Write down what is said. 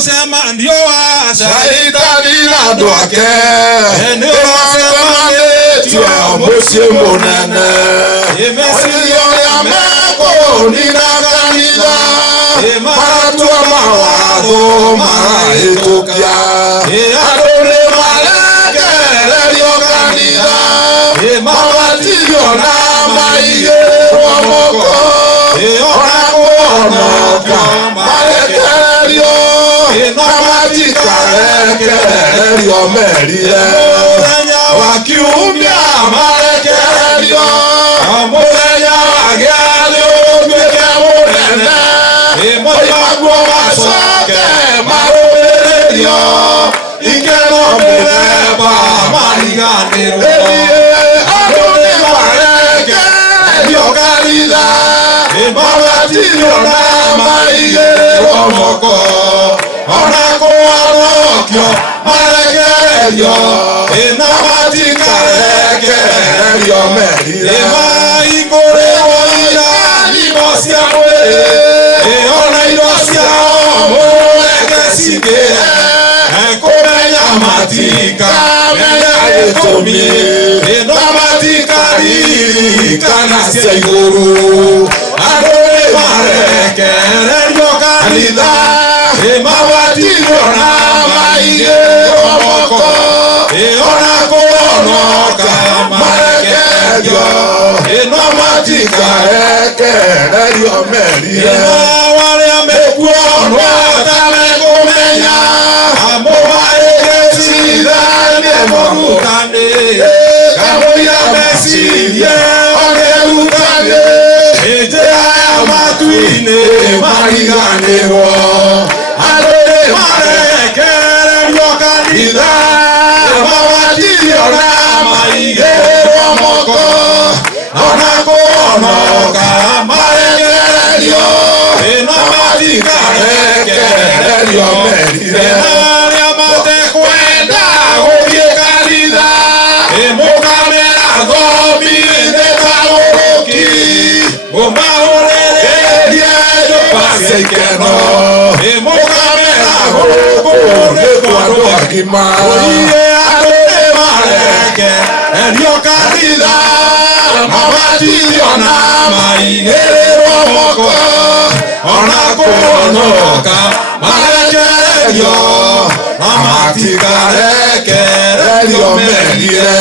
sema ndio asha Shaitani na doake Tia mosi monene Oyo meko nina kanida Maratua mawado mara Ethiopia Adone maleke lelio kanida Mawatiyo na maige wamoko Onako onoka maleke lelio Namatika leke lelio merie Wakiumia maleke lelio Amulenya wagelio Gweke munene Oyagwo masoke marumelio Ikeno mileba mariganiro Adone maleke lelio kanida Mawatiyo na maige wamoko Onako onokyo malekerio Inamatika lekerio merire Ema ikore oya Nimosia mwe Ona irosia omo Ekesige Ekomenya matika Menya etomi Inamatika riri Kanasia iguru Adore malekerio kanida Mawatiyo na maige omoko Onako onoka malekerio Inomatika lekerio merire Wale amekuwa onwata kumenya Amoba ekesida nemorukane Kamoya mesiye onerukane Eje aya matuine mariganero Adone malekerio kanida Mawatiyo na maige omoko Onako onoka malekerio Inomatika lekerio merire Enari amate kwenda oye kanida Emokamera gomi nekaworoki Omahorere diedo pasekeno Emokamera gomi nekaworoki Oye adone maleke Erio kanida Mawatiyo na maige omoko Onako onoka malekerio Namatika lekerio merire